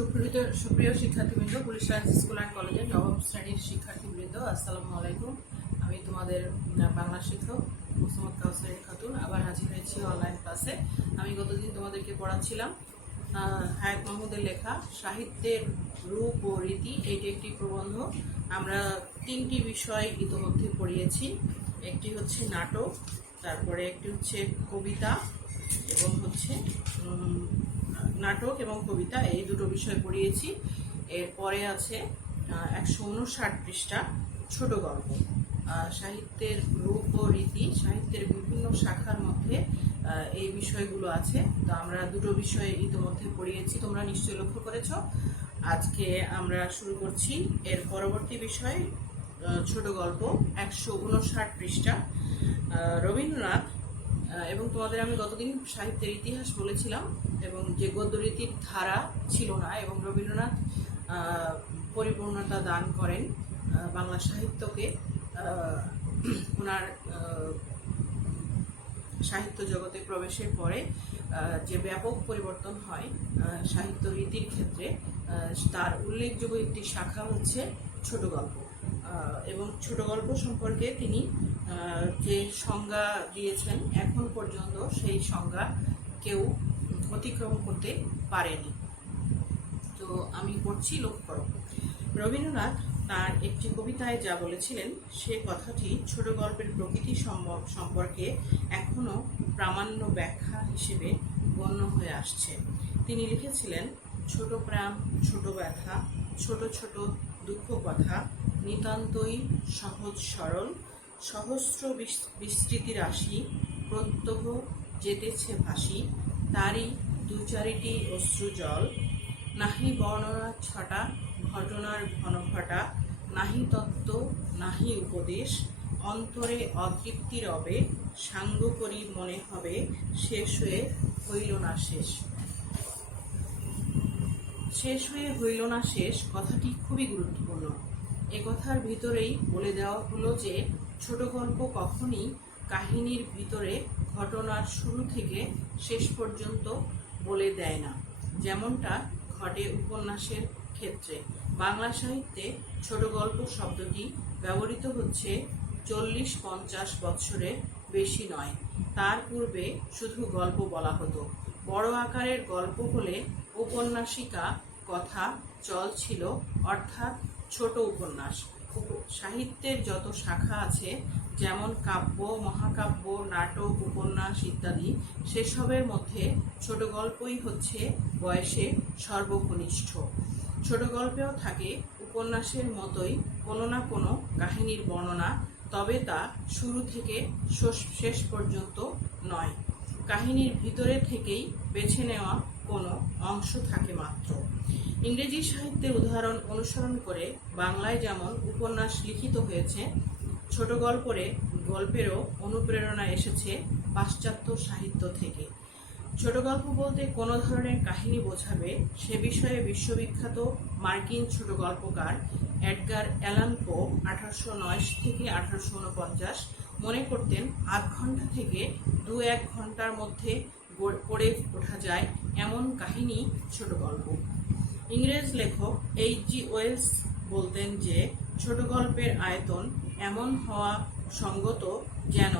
সুপ্রিয় শিক্ষার্থীবৃন্দ, police science school and কলেজের নবম শ্রেণীর শিক্ষার্থীবৃন্দ, আসসালামু আলাইকুম। আমি তোমাদের বাংলা শিক্ষক মোসাম্মদ কাউসার খাতুন আবার হাজির হয়েছি অনলাইন ক্লাসে। আমি গতদিন তোমাদেরকে পড়াচ্ছিলাম হায়াত মাহমুদের লেখা সাহিত্যের রূপ ও রীতি। এইটি একটি প্রবন্ধ। আমরা তিনটি বিষয় ইতিমধ্যে পড়িয়েছি। একটি হচ্ছে নাটক, তারপরে একটি হচ্ছে কবিতা এবং হচ্ছে নাটক এবং কবিতা, এই দুটো বিষয় পড়িয়েছি। এরপরে আছে 159 পৃষ্ঠা ছোট গল্প। সাহিত্যের রূপ ও রীতি, সাহিত্যের বিভিন্ন শাখার মধ্যে এই বিষয়গুলো আছে। তো আমরা দুটো বিষয় ইতিমধ্যে পড়িয়েছি, তোমরা নিশ্চয়ই লক্ষ্য করেছো। আজকে আমরা শুরু করছি এর পরবর্তী বিষয়, ছোট গল্প 159 পৃষ্ঠা। রবীন্দ্রনাথ, এবং তোমাদের আমি গতদিন সাহিত্যের ইতিহাস বলেছিলাম এবং যে গদ্যরীতির ধারা ছিল না, এবং রবীন্দ্রনাথ পরিপূর্ণতা দান করেন বাংলা সাহিত্যকে। ওনার সাহিত্য জগতে প্রবেশের পরে যে ব্যাপক পরিবর্তন হয় সাহিত্য রীতির ক্ষেত্রে, তার উল্লেখযোগ্য একটি শাখা হচ্ছে ছোট গল্প। এবং ছোট গল্প সম্পর্কে তিনি যে সংজ্ঞা দিয়েছেন, এখন পর্যন্ত সেই সংজ্ঞা কেউ অতিক্রম করতে পারেনি। তো আমি পড়ছি, লক্ষ্য করো। রবীন্দ্রনাথ তার একটি কবিতায় যা বলেছিলেন, সে কথাটি ছোট গল্পের প্রকৃতি সম্পর্কে এখনো প্রামাণ্য ব্যাখ্যা হিসেবে গণ্য হয়ে আসছে। তিনি লিখেছিলেন, ছোট প্রাণ, ছোট ব্যথা, ছোট ছোট দুঃখ কথা, নিতান্তই সহজ সরল, সহস্র বিস্তৃতি রাশি, প্রত্যহ যেতেছে ভাসি, তারই দু চারিটি অশ্রু জল, নাহি বর্ণনা ছটা, ঘটনার ঘন ঘটা, নাহি তত্ত্ব, নাহি উপদেশ, অন্তরে অতৃপ্তি রবে, সাঙ্গ করি মনে হবে, শেষ হয়ে হইল না শেষ। শেষ হয়ে হইল না শেষ কথাটি খুবই গুরুত্বপূর্ণ। এ কথার ভিতরেই বলে দেওয়া হলো যে ছোট গল্প কখনই কাহিনীর ভিতরে ঘটনার শুরু থেকে শেষ পর্যন্ত বলে দেয় না, যেমনটা ঘটে উপন্যাসের ক্ষেত্রে। বাংলা সাহিত্যে ছোট গল্প শব্দটি ব্যবহৃত হচ্ছে 40-50 বৎসরের বেশি নয়। তার পূর্বে শুধু গল্প বলা হতো। বড় আকারের গল্প হলে উপন্যাসিকা কথা চল ছিল, অর্থাৎ ছোট উপন্যাস। সাহিত্যের যত শাখা আছে, যেমন কাব্য, মহাকাব্য, নাটক, উপন্যাস ইত্যাদি, সেসবের মধ্যে ছোট গল্পই হচ্ছে বয়সে সর্বকনিষ্ঠ। ছোট গল্পেও থাকে উপন্যাসের মতোই কোনো না কোনো কাহিনীর বর্ণনা, তবে তা শুরু থেকে শেষ পর্যন্ত নয়। কাহিনীর ভিতরে থেকেই বেছে নেওয়া কোনো অংশ থাকে মাত্র। ইংরেজি সাহিত্যের উদাহরণ অনুসরণ করে বাংলায় যেমন উপন্যাস লিখিত হয়েছে, ছোট গল্পেরও অনুপ্রেরণা এসেছে পাশ্চাত্য সাহিত্য থেকে। ছোট গল্প বলতে কোনো ধরনের কাহিনী বোঝাবে, সে বিষয়ে বিশ্ববিখ্যাত মার্কিন ছোট গল্পকার এডগার অ্যালান পো 1809 থেকে 1849 মনে করতেন 8 ঘন্টা থেকে 2-1 ঘন্টার মধ্যে পড়ে ওঠা যায় এমন কাহিনী ছোট গল্প। ইংরেজ লেখক H.G. ওয়েলস বলতেন যে ছোট গল্পের আয়তন এমন হওয়া সঙ্গত যেন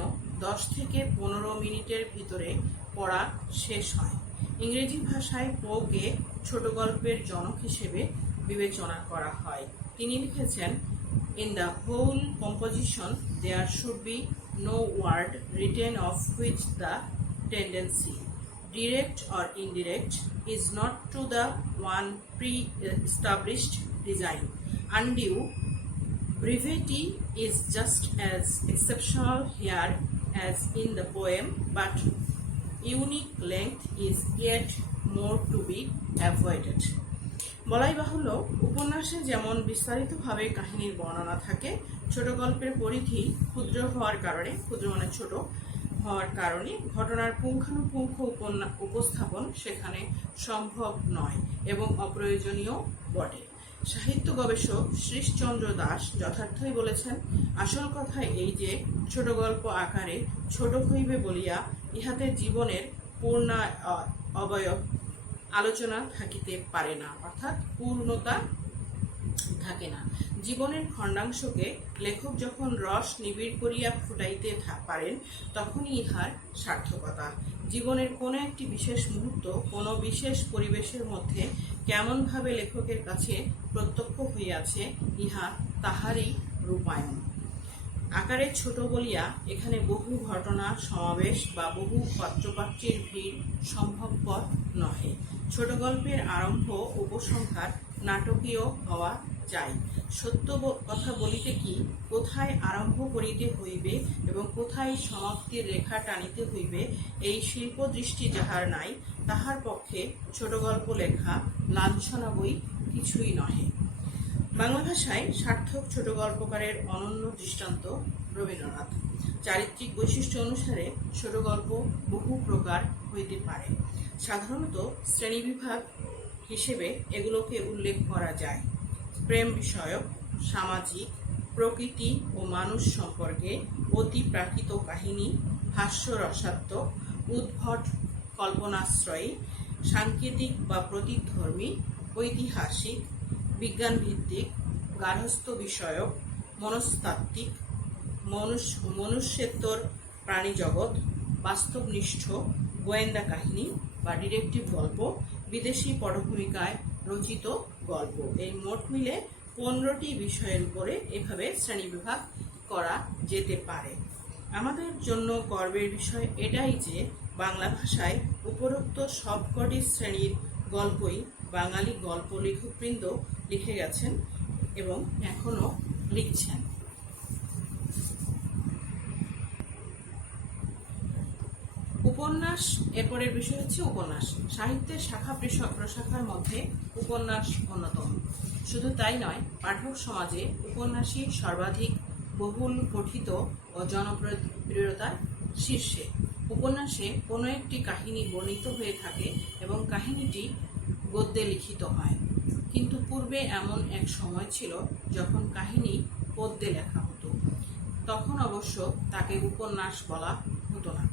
10 থেকে 15 মিনিটের ভিতরে পড়া শেষ হয়। ইংরেজি ভাষায় পোকে ছোট গল্পের জনক হিসেবে বিবেচনা করা হয়। তিনি লিখেছেন, in the whole composition there should be no word written of which the tendency, direct or indirect, is not to the one pre-established design. Undue brevity is just as exceptional here as in the poem, but unique length is yet more to be avoided. বলাই বাহুল্য, উপন্যাসে যেমন বিস্তারিতভাবে কাহিনীর বর্ণনা থাকে, ছোট গল্পের পরিধি ক্ষুদ্র হওয়ার কারণে, ক্ষুদ্র মানে ছোট হওয়ার কারণে ঘটনার পুঙ্খানুপুঙ্খ উপস্থাপন সেখানে সম্ভব নয় এবং অপ্রয়োজনীয় বটে। সাহিত্য গবেষক শ্রীশচন্দ্র দাস যথার্থই বলেছেন, আসল কথা এই যে ছোট গল্প আকারে ছোট হইবে বলিয়া ইহাতে জীবনের পূর্ণ অবয়ব আলোচনা থাকিতে পারে না, অর্থাৎ পূর্ণতা থাকে না। জীবনের খণ্ডাংশকে লেখক যখন রস নিবিড় করিয়া ফুটাইতে পারেন, তখনই ইহার সার্থকতা। জীবনের কোনো একটি বিশেষ মুহূর্ত কোনো বিশেষ পরিবেশের মধ্যে কেমনভাবে লেখকের কাছে প্রত্যক্ষ হইয়াছে, ইহা তাহারই রূপায়ণ। আকারে ছোট বলিয়া এখানে বহু ঘটনা সমাবেশ বা বহু পাত্রপাত্রীর ভিড় সম্ভবপর নহে। ছোট গল্পের আরম্ভ উপসংহার নাটকীয় হওয়া চাই। সত্য কথা বলিতে কি, কোথায় আরম্ভ করিতে হইবে এবং কোথায় সমাপ্তির রেখা টানিতে হইবে, এই শিল্প দৃষ্টি যাহার নাই, তাহার পক্ষে ছোট গল্প লেখা লাঞ্ছনা বই কিছুই নহে। বাংলা ভাষায় সার্থক ছোট গল্পকারের অনন্য দৃষ্টান্ত রবীন্দ্রনাথ। চারিত্রিক বৈশিষ্ট্য অনুসারে ছোট গল্প বহু প্রকার হইতে পারে। সাধারণত শ্রেণীবিভাগ হিসেবে এগুলোকে উল্লেখ করা যায়: প্রেম বিষয়ক, সামাজিক, প্রকৃতি ও মানুষ সম্পর্কে অতি প্রাকৃত কাহিনী, হাস্যরসাত্মক, উদ্ভট কল্পনাশ্রয়ী, সাংকেতিক বা প্রতীকধর্মী, ঐতিহাসিক, বিজ্ঞানভিত্তিক, গার্হস্থ্য বিষয়ক, মনস্তাত্ত্বিক, মনুষ্যেতর প্রাণীজগৎ, বাস্তবনিষ্ঠ, গোয়েন্দা কাহিনী বা ডিটেকটিভ গল্প, বিদেশি পটভূমিকায় রচিত গল্প। এই মোট মিলে 15টি বিষয়ের উপরে এভাবে শ্রেণীবিভাগ করা যেতে পারে। আমাদের জন্য গর্বের বিষয় এটাই যে বাংলা ভাষায় উপরোক্ত সবকটি শ্রেণীর গল্পই বাঙালি গল্প লেখকবৃন্দ লিখে গেছেন এবং এখনো লিখছেন। উপন্যাস, এরপরের বিষয় হচ্ছে উপন্যাস। সাহিত্যের শাখা প্রশাখার মধ্যে উপন্যাস অন্যতম। শুধু তাই নয়, পাঠক সমাজে উপন্যাসই সর্বাধিক বহুল পঠিত ও জনপ্রিয়তার শীর্ষে। উপন্যাসে কোনো একটি কাহিনী বর্ণিত হয়ে থাকে এবং কাহিনীটি গদ্যে লিখিত হয়। কিন্তু পূর্বে এমন এক সময় ছিল যখন কাহিনী পদ্যে লেখা হতো। তখন অবশ্য তাকে উপন্যাস বলা হতো না।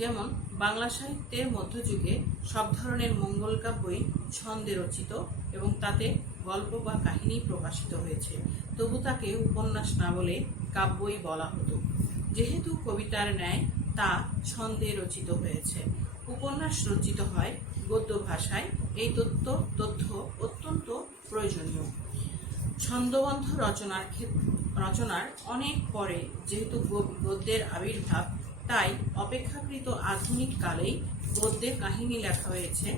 যেমন বাংলা সাহিত্যের মধ্যযুগে সব ধরনের মঙ্গল কাব্যই ছন্দে রচিত এবং তাতে গল্প বা কাহিনী প্রকাশিত হয়েছে, তবু তাকে উপন্যাস না বলে কাব্যই বলা হতো। যেহেতু কবিতার ন্যায় তা ছন্দে রচিত হয়েছে, উপন্যাস রচিত হয় গদ্য ভাষায়। এই তথ্য অত্যন্ত প্রয়োজনীয়। ছন্দবদ্ধ রচনার অনেক পরে যেহেতু গদ্যের আবির্ভাব, তাই অপেক্ষাকৃত আধুনিক কালেই গদ্যে কাহিনী লেখা হয়েছে,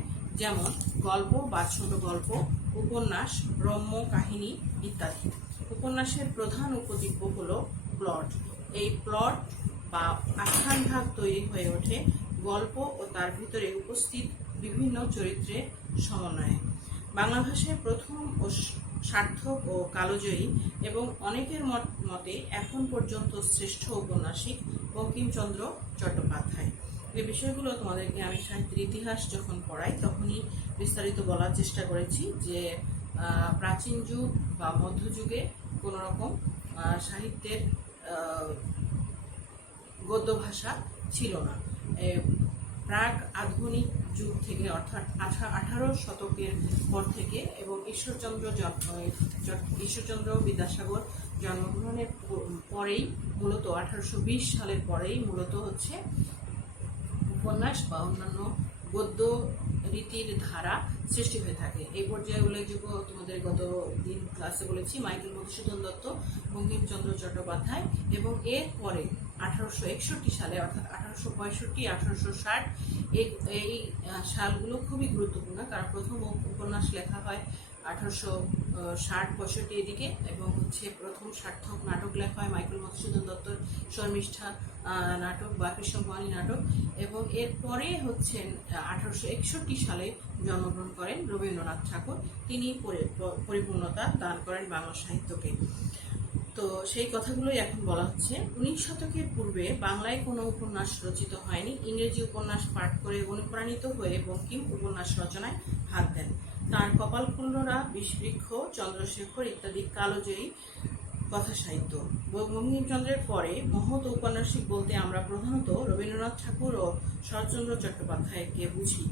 যেমন গল্প বা ছোট গল্প, উপন্যাস, রম্য কাহিনী ইত্যাদি। উপন্যাসের প্রধান উপজীব্য হল প্লট। এই প্লট বা আখ্যান ভাগ তৈরি হয়ে ওঠে গল্প ও তার ভিতরে উপস্থিত বিভিন্ন চরিত্রের সমন্বয়ে। বাংলা ভাষায় প্রথম ও সার্থক ও কালজয়ী এবং অনেকের মতে এখন পর্যন্ত শ্রেষ্ঠ ঔপন্যাসিক বঙ্কিমচন্দ্র চট্টোপাধ্যায়। এই বিষয়গুলো তোমাদেরকে আমি সাহিত্যের ইতিহাস যখন পড়াই তখনই বিস্তারিত বলার চেষ্টা করেছি যে প্রাচীন যুগ বা মধ্যযুগে কোনো রকম সাহিত্যের গদ্য ভাষা ছিল না। প্রাক আধুনিক যুগ থেকে, অর্থাৎ 18 শতকের পর থেকে এবং ঈশ্বরচন্দ্র বিদ্যাসাগর জন্মগ্রহণের পরেই মূলত 1820 সালের পরেই মূলত হচ্ছে উপন্যাস বা অন্যান্য গদ্য রীতির ধারা সৃষ্টি হয়ে থাকে। এই পর্যায়ে উল্লেখযোগ্য, তোমাদের গত দিন ক্লাসে বলেছি, মাইকেল মধুসূদন দত্ত, বঙ্কিমচন্দ্র চট্টোপাধ্যায়, এবং এর পরে 1861 সালে, অর্থাৎ 1865, 1860 এই সালগুলো খুবই গুরুত্বপূর্ণ, কারণ প্রথম উপন্যাস লেখা হয় 1860-65 এদিকে, এবং হচ্ছে প্রথম সার্থক নাটক লেখা হয় মাইকেল মধুসূদন দত্তর শর্মিষ্ঠা নাটক বা কৃষ্ণকুমারী নাটক, এবং এরপরে হচ্ছেন 1861 সালে জন্মগ্রহণ করেন রবীন্দ্রনাথ ঠাকুর। তিনি পরিপূর্ণতা দান করেন বাংলা সাহিত্যকে। তো সেই কথাগুলোই এখন বলা হচ্ছে। 19 শতকের পূর্বে বাংলায় কোনো উপন্যাস রচিত হয়নি। ইংরেজি উপন্যাস পাঠ করে অনুপ্রাণিত হয়ে বঙ্কিম উপন্যাস রচনায় হাত দেন। তাঁর কপালকুণ্ডলা, বিষবৃক্ষ, চন্দ্রশেখর ইত্যাদি কালজয়ী কথা সাহিত্য। বঙ্কিমচন্দ্রের পরে মহৎ ঔপন্যাসিক বলতে আমরা প্রধানত রবীন্দ্রনাথ ঠাকুর ও শরৎচন্দ্র চট্টোপাধ্যায়কে বুঝি।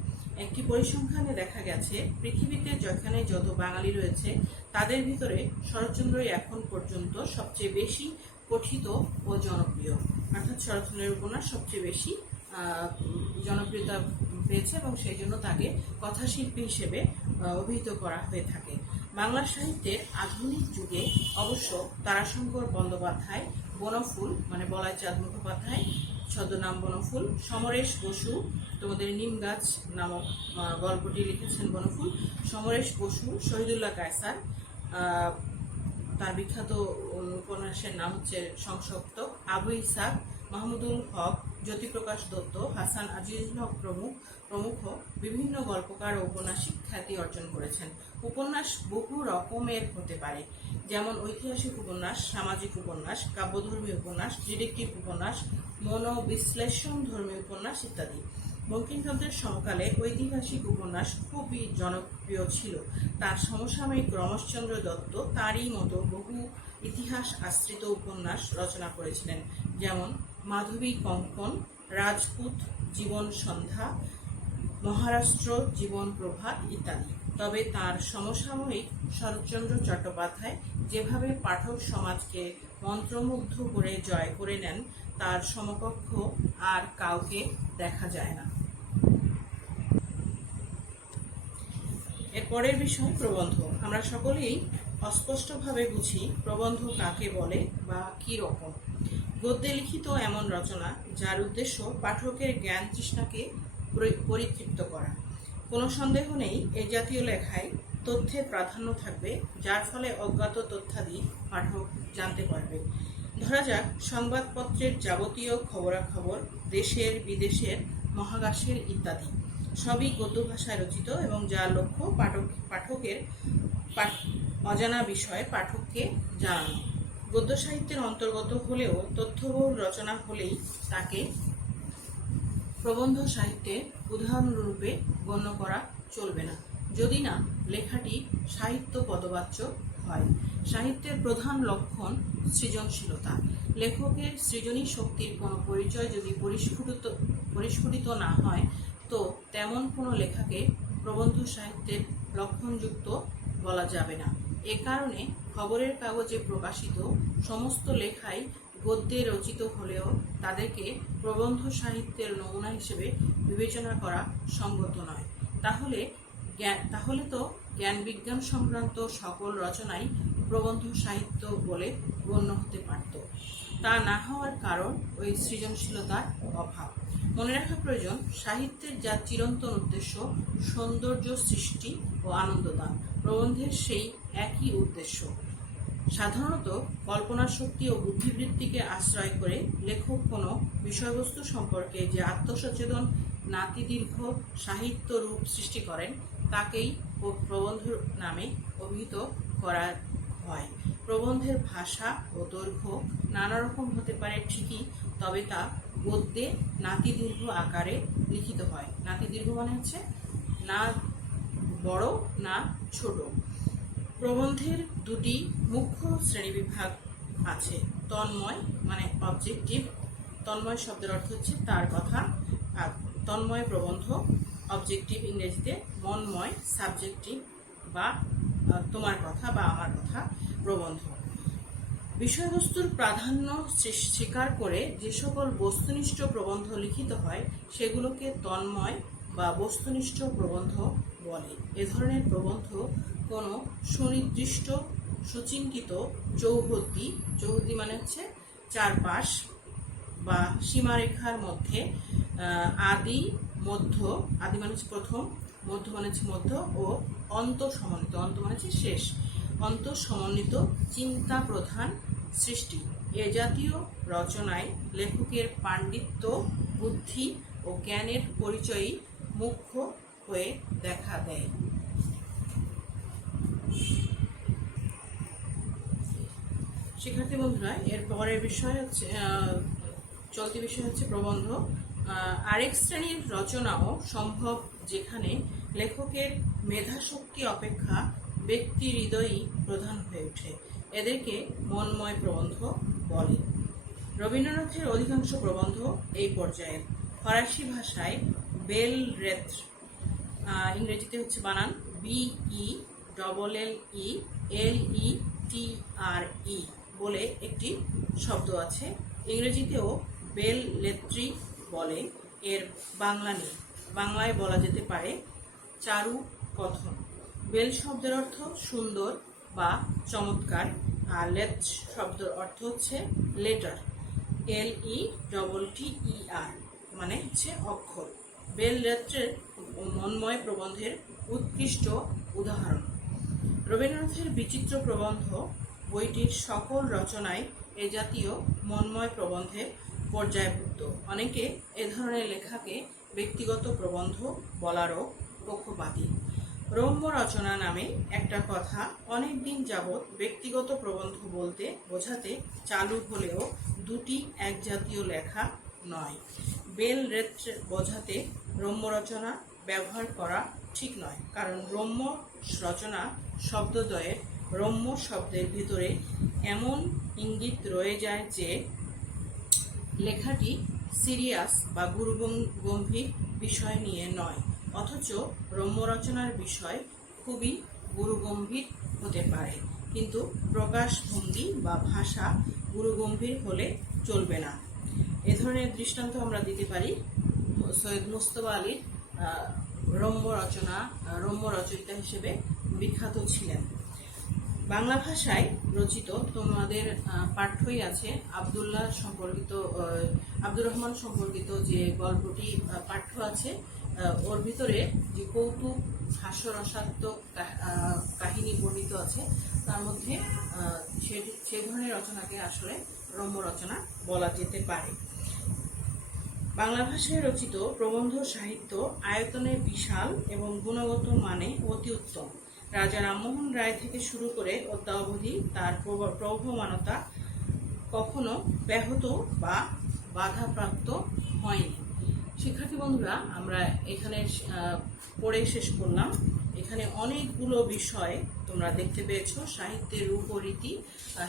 একটি পরিসংখ্যানে দেখা গেছে পৃথিবীতে যেখানে যত বাঙালি রয়েছে তাদের ভিতরে শরৎচন্দ্রই এখন পর্যন্ত সবচেয়ে বেশি পঠিত ও জনপ্রিয়, অর্থাৎ শরৎচন্দ্রের উপন্যাস সবচেয়ে বেশি জনপ্রিয়তা পেয়েছে এবং সেই জন্য তাকে কথাশিল্পী হিসেবে অভিহিত করা হয়ে থাকে। বাংলা সাহিত্যের আধুনিক যুগে অবশ্য তারাশঙ্কর বন্দ্যোপাধ্যায়, বনফুল মানে বলাইচাঁদ মুখোপাধ্যায় ছদ্মনাম বনফুল, সমরেশ বসু, তোমাদের নিম গাছ নামক গল্পটি লিখেছেন বনফুল, সমরেশ বসু, শহীদুল্লাহ কায়সার, তার বিখ্যাত উপন্যাসের নাম হচ্ছে সংসপ্তক, আবু ইসাক, মাহমুদুল হক, জ্যোতিপ্রকাশ দত্ত, হাসান আজিজুল হক প্রমুখ বিভিন্ন গল্পকার ও ঔপন্যাসিক খ্যাতি অর্জন করেছেন। উপন্যাস বহু রকমের হতে পারে, যেমন ঐতিহাসিক উপন্যাস, সামাজিক উপন্যাস, কাব্যধর্মী উপন্যাস, ডিটেকটিভ উপন্যাস, মনোবিশ্লেষণ ধর্মী উপন্যাস ইত্যাদি। বঙ্কিমচন্দ্রের সমকালে ঐতিহাসিক উপন্যাস খুবই জনপ্রিয় ছিল। তার সমসাময়িক রমেশচন্দ্র দত্ত তারই মতো বহু ইতিহাস আশ্রিত উপন্যাস রচনা করেছিলেন, যেমন মাধবী কঙ্কন, রাজপুত জীবন সন্ধ্যা, মহারাষ্ট্র জীবন প্রভাত ইত্যাদি। তবে তার সমসাময়িক শরৎচন্দ্র চট্টোপাধ্যায় যেভাবে পাঠক সমাজকে মন্ত্রমুগ্ধ করে জয় করে নেন, তার সমকক্ষ আর কাউকে দেখা যায় না। এর পরের বিষয় প্রবন্ধ। আমরা সকলেই অস্পষ্টভাবে বুঝি প্রবন্ধ কাকে বলে বা কি রকম। গদ্যে লিখিত এমন রচনা যার উদ্দেশ্য পাঠকের জ্ঞান তৃষ্ণাকে পরিতৃপ্ত করা। কোনো সন্দেহ নেই এই জাতীয় লেখায় তথ্যের প্রাধান্য থাকবে, যার ফলে অজ্ঞাত তথ্যাদি পাঠক জানতে পারবে। ধরা যাক সংবাদপত্রের যাবতীয় খবরাখবর, দেশের বিদেশের, মহাকাশের ইত্যাদি সবই গদ্য ভাষায় রচিত এবং যার লক্ষ্য পাঠকের অজানা বিষয় পাঠককে জানানো। গদ্য সাহিত্যের অন্তর্গত হলেও তথ্যবহুল রচনা হলেই তাকে প্রবন্ধ সাহিত্যের উদাহরণরূপে গণ্য করা চলবে না, যদি না লেখাটি সাহিত্য পদবাচ্য হয়। সাহিত্যের প্রধান লক্ষণ সৃজনশীলতা। লেখকের সৃজনী শক্তির কোনো পরিচয় যদি পরিস্ফুটিত না হয়, তো তেমন কোনো লেখাকে প্রবন্ধ সাহিত্যের লক্ষণযুক্ত বলা যাবে না। এ কারণে খবরের কাগজে প্রকাশিত সমস্ত লেখাই গদ্যে রচিত হলেও তাদেরকে প্রবন্ধ সাহিত্যের নমুনা হিসেবে বিবেচনা করা সঙ্গত নয়। তাহলে তো জ্ঞান বিজ্ঞান সংক্রান্ত সকল রচনাই প্রবন্ধ সাহিত্য বলে গণ্য হতে পারত। তা না হওয়ার কারণ ওই সৃজনশীলতার অভাব। মনে রাখা প্রয়োজন, সাহিত্যের যা চিরন্তন উদ্দেশ্য সৌন্দর্য সৃষ্টি ও আনন্দদান, প্রবন্ধের সেই একই উদ্দেশ্য। সাধারণত কল্পনা শক্তি ও বুদ্ধিবৃত্তিকে আশ্রয় করে লেখক কোনো বিষয়বস্তু সম্পর্কে যে আত্মসচেতন নাতিদীর্ঘ সাহিত্য রূপ সৃষ্টি করেন, তাকেই প্রবন্ধ নামে অভিহিত করা হয়। প্রবন্ধের ভাষা ও দৈর্ঘ্য নানা রকম হতে পারে ঠিকই, তবে তা গদ্যে নাতিদীর্ঘ আকারে লিখিত হয়। নাতিদীর্ঘ মানে হচ্ছে না বড় না ছোট। প্রবন্ধের দুটি মুখ্য শ্রেণীবিভাগ আছে। তন্ময় মানে অবজেক্টিভ, তন্ময় শব্দের অর্থ হচ্ছে তার কথা, আর তন্ময় প্রবন্ধ, অবজেক্টিভ ইংরেজিতে, মনময় সাবজেক্টিভ বা তোমার কথা বা আমার কথা প্রবন্ধ। বিষয়বস্তুর প্রাধান্য স্বীকার করে যে সকল বস্তুনিষ্ঠ প্রবন্ধ লিখিত হয় সেগুলোকে তন্ময় বা বস্তুনিষ্ঠ প্রবন্ধ বলে। এ ধরনের প্রবন্ধ কোনো সুনির্দিষ্ট সুচিন্তিত চৌহদ্দি মানে হচ্ছে চারপাশ বা সীমারেখার মধ্যে আদি মানে হচ্ছে প্রথম, মধ্য মানে হচ্ছে মধ্য ও অন্ত সমন্বিত, অন্ত মানে হচ্ছে শেষ, অন্ত সমন্বিত চিন্তা প্রধান সৃষ্টি। এ জাতীয় রচনায় লেখকের পাণ্ডিত্য, বুদ্ধি ও জ্ঞানের পরিচয়ই মুখ্য হয়ে দেখা দেয়। শিক্ষার্থী বন্ধুরা, এর পরের বিষয় হচ্ছে চলতি বিষয় হচ্ছে প্রবন্ধ। আরেক শ্রেণীর রচনাও সম্ভব যেখানে লেখকের মেধাশক্তি অপেক্ষা ব্যক্তি হৃদয়ই প্রধান হয়ে ওঠে। এদেরকে মনময় প্রবন্ধ বলে। রবীন্দ্রনাথের অধিকাংশ প্রবন্ধ এই পর্যায়ের। ফরাসি ভাষায় বেল রেত্র ইংরেজিতে হচ্ছে বানান BELLELETRE বলে একটি শব্দ আছে। ইংরেজিতেও বেল লেট্রি বলে। এর বাংলা নেই, বাংলায় বলা যেতে পারে চারু কথন। বেল শব্দের অর্থ সুন্দর বা চমৎকার, আর লেট শব্দের অর্থ হচ্ছে লেটার, LETTER, মানে হচ্ছে অক্ষর। বেল লেট্রের মন্ময় প্রবন্ধের উৎকৃষ্ট উদাহরণ। রবীন্দ্রনাথের বিচিত্র প্রবন্ধ বইটির সকল রচনায় এ জাতীয় মন্ময় প্রবন্ধে পর্যায়ভুক্ত। অনেকে এ ধরনের লেখাকে ব্যক্তিগত প্রবন্ধ বলারও পক্ষপাতী। রম্য রচনা নামে একটা কথা অনেক দিন যাবৎ ব্যক্তিগত প্রবন্ধ বলতে বোঝাতে চালু হলেও দুটি এক জাতীয় লেখা নয়। বেল লেট্রে বোঝাতে রম্য রচনা ব্যবহার করা ঠিক নয়, কারণ রম্য রচনা শব্দদ্বয়ের রম্য শব্দের ভিতরে এমন ইঙ্গিত রয়ে যায় যে লেখাটি সিরিয়াস বা গুরুগম্ভীর বিষয় নিয়ে নয়, অথচ রম্য রচনার বিষয় খুবই গুরুগম্ভীর হতে পারে, কিন্তু প্রকাশভঙ্গি বা ভাষা গুরুগম্ভীর হলে চলবে না। এ ধরনের দৃষ্টান্ত আমরা দিতে পারি সৈয়দ মুজতবা আলীর রম্য রচয়িতা হিসেবে বিখ্যাত ছিলেন। বাংলা ভাষায় রচিত তোমাদের পাঠ্যই আছে আব্দুর রহমান সম্পর্কিত যে গল্পটি পাঠ্য আছে, ওর ভিতরে যে কৌতুক হাস্যরসাত্মক কাহিনী বর্ণিত আছে, তার মধ্যে সে ধরনের রচনাকে আসলে রম্য রচনা বলা যেতে পারে। বাংলা ভাষায় রচিত প্রবন্ধ সাহিত্য আয়তনে বিশাল এবং গুণগত মানে অতি উত্তম। রাজা রামমোহন রায় থেকে শুরু করে অদ্যাবধি তার প্রবহমানতা কখনো ব্যাহত বা বাধাপ্রাপ্ত হয়নি। শিক্ষার্থী বন্ধুরা, আমরা এখানে পড়ে শেষ করলাম। এখানে অনেকগুলো বিষয় তোমরা দেখতে পেয়েছো, সাহিত্যের রূপ ও রীতি,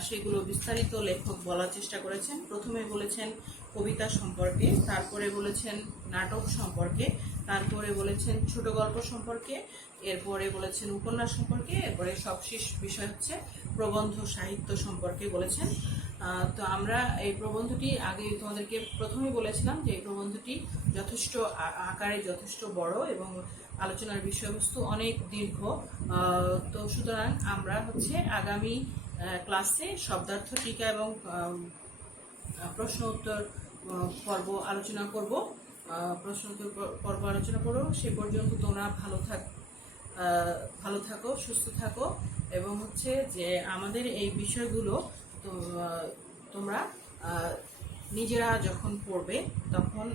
সেগুলো বিস্তারিত লেখক বলার চেষ্টা করেছেন। প্রথমে বলেছেন কবিতা সম্পর্কে, তারপরে বলেছেন নাটক সম্পর্কে, তারপরে বলেছেন ছোট গল্প সম্পর্কে, এরপরে বলেছেন উপন্যাস সম্পর্কে, এরপরে সবশেষ বিষয় হচ্ছে প্রবন্ধ সাহিত্য সম্পর্কে বলেছেন। তো আমরা এই প্রবন্ধটি আগে তোমাদেরকে প্রথমে বলেছিলাম যে এই প্রবন্ধটি যথেষ্ট আকারে যথেষ্ট বড় এবং আলোচনার বিষয়বস্তু অনেক দীর্ঘ। তো সুতরাং আমরা হচ্ছে আগামী ক্লাসে শব্দার্থ টিকা এবং প্রশ্ন উত্তর পর্ব আলোচনা করব। সে পর্যন্ত তোমরা ভালো থাকো, সুস্থ থাকো, এবং হচ্ছে যে আমাদের এই বিষয়গুলো তোমরা নিজেরা যখন পড়বে তখন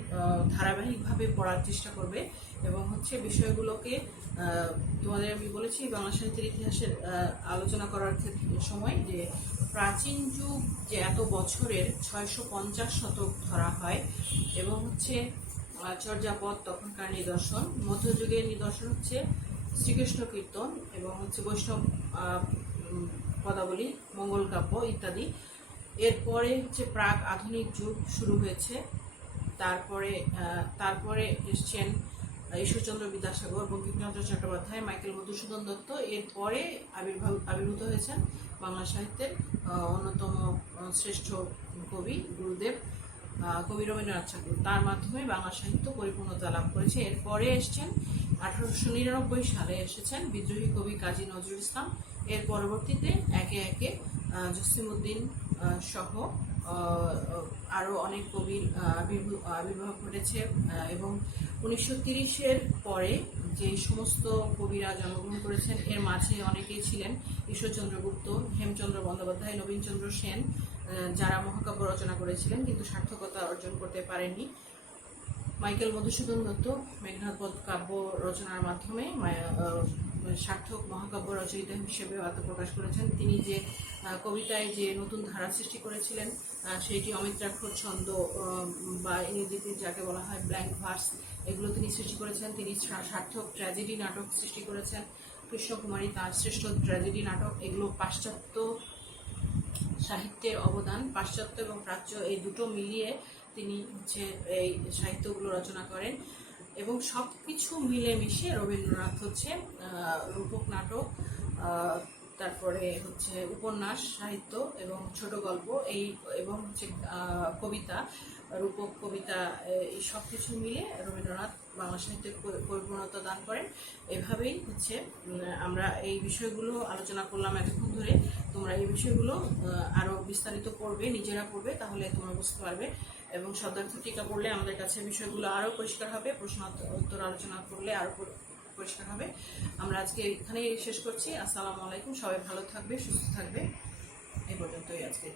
ধারাবাহিকভাবে পড়ার চেষ্টা করবে, এবং হচ্ছে বিষয়গুলোকে তোমাদের আমি বলেছি বাংলা সাহিত্যের ইতিহাসের আলোচনা করার সময় যে প্রাচীন যুগ যে এত বছরের 650 শতক ধরা হয়, এবং হচ্ছে চর্যাপদ তখনকার নিদর্শন, মধ্যযুগের নিদর্শন হচ্ছে শ্রীকৃষ্ণ কীর্তন এবং হচ্ছে বৈষ্ণব পদাবলী, মঙ্গল কাব্য ইত্যাদি। এরপরে হচ্ছে প্রাক আধুনিক যুগ শুরু হয়েছে। তারপরে এসছেন ঈশ্বরচন্দ্র বিদ্যাসাগর, বঙ্কিমচন্দ্র চট্টোপাধ্যায়, মাইকেল মধুসূদন দত্ত। এরপরে আবির্ভূত হয়েছেন বাংলা সাহিত্যের অন্যতম শ্রেষ্ঠ কবি গুরুদেব কবি রবীন্দ্রনাথ ঠাকুর। তার মাধ্যমে বাংলা সাহিত্য পরিপূর্ণতা লাভ করেছে। এরপরে এসছেন 1899 সালে এসেছেন বিদ্রোহী কবি কাজী নজরুল ইসলাম। এর পরবর্তীতে একে একে জসিমউদ্দিন সহ আরো অনেক কবির আবির্ভাব ঘটেছে, এবং 1930-এর পরে যে সমস্ত কবিরা জন্মগ্রহণ করেছেন এর মাঝে অনেকেই ছিলেন ঈশ্বরচন্দ্র গুপ্ত, হেমচন্দ্র বন্দ্যোপাধ্যায়, নবীনচন্দ্র সেন, যারা মহাকাব্য রচনা করেছিলেন কিন্তু সার্থকতা অর্জন করতে পারেননি। মাইকেল মধুসূদন দত্ত মেঘনাদ বধ কাব্য রচনার মাধ্যমে সার্থক মহাকাব্য রচয়িতা হিসেবে আত্মপ্রকাশ করেছেন। তিনি যে কবিতায় যে নতুন ধারা সৃষ্টি করেছিলেন সেটি অমিত্রাক্ষর ছন্দ বা ইংরেজিতে যাকে বলা হয় ব্ল্যাঙ্ক ভার্স, এগুলো তিনি সৃষ্টি করেছেন। তিনি সার্থক ট্র্যাজেডি নাটক সৃষ্টি করেছেন। কৃষ্ণকুমারী তার শ্রেষ্ঠ ট্র্যাজেডি নাটক। এগুলো পাশ্চাত্য সাহিত্যের অবদান, পাশ্চাত্য এবং প্রাচ্য এই দুটো মিলিয়ে তিনি হচ্ছে এই সাহিত্যগুলো রচনা করেন। এবং সব কিছু মিলেমিশে রবীন্দ্রনাথ হচ্ছে রূপক নাটক, তারপরে হচ্ছে উপন্যাস সাহিত্য এবং ছোট গল্প এবং হচ্ছে কবিতা, রূপক কবিতা, এই সব কিছু মিলে রবীন্দ্রনাথ বাংলা সাহিত্যের পরিপূর্ণতা দান করেন। এভাবেই হচ্ছে আমরা এই বিষয়গুলো আলোচনা করলাম এতক্ষণ ধরে। তোমরা এই বিষয়গুলো আরো বিস্তারিত পড়বে, নিজেরা পড়বে, তাহলে তোমরা বুঝতে পারবে। এবং শব্দার্থ টিকা পড়লে আমাদের কাছে বিষয়গুলো আরো পরিষ্কার হবে, প্রশ্ন উত্তর আলোচনা করলে আরো পরিষ্কার হবে। আমরা আজকে এখানেই শেষ করছি। আসসালামু আলাইকুম। সবাই ভালো থাকবে, সুস্থ থাকবে। এই পর্যন্তই আজকে।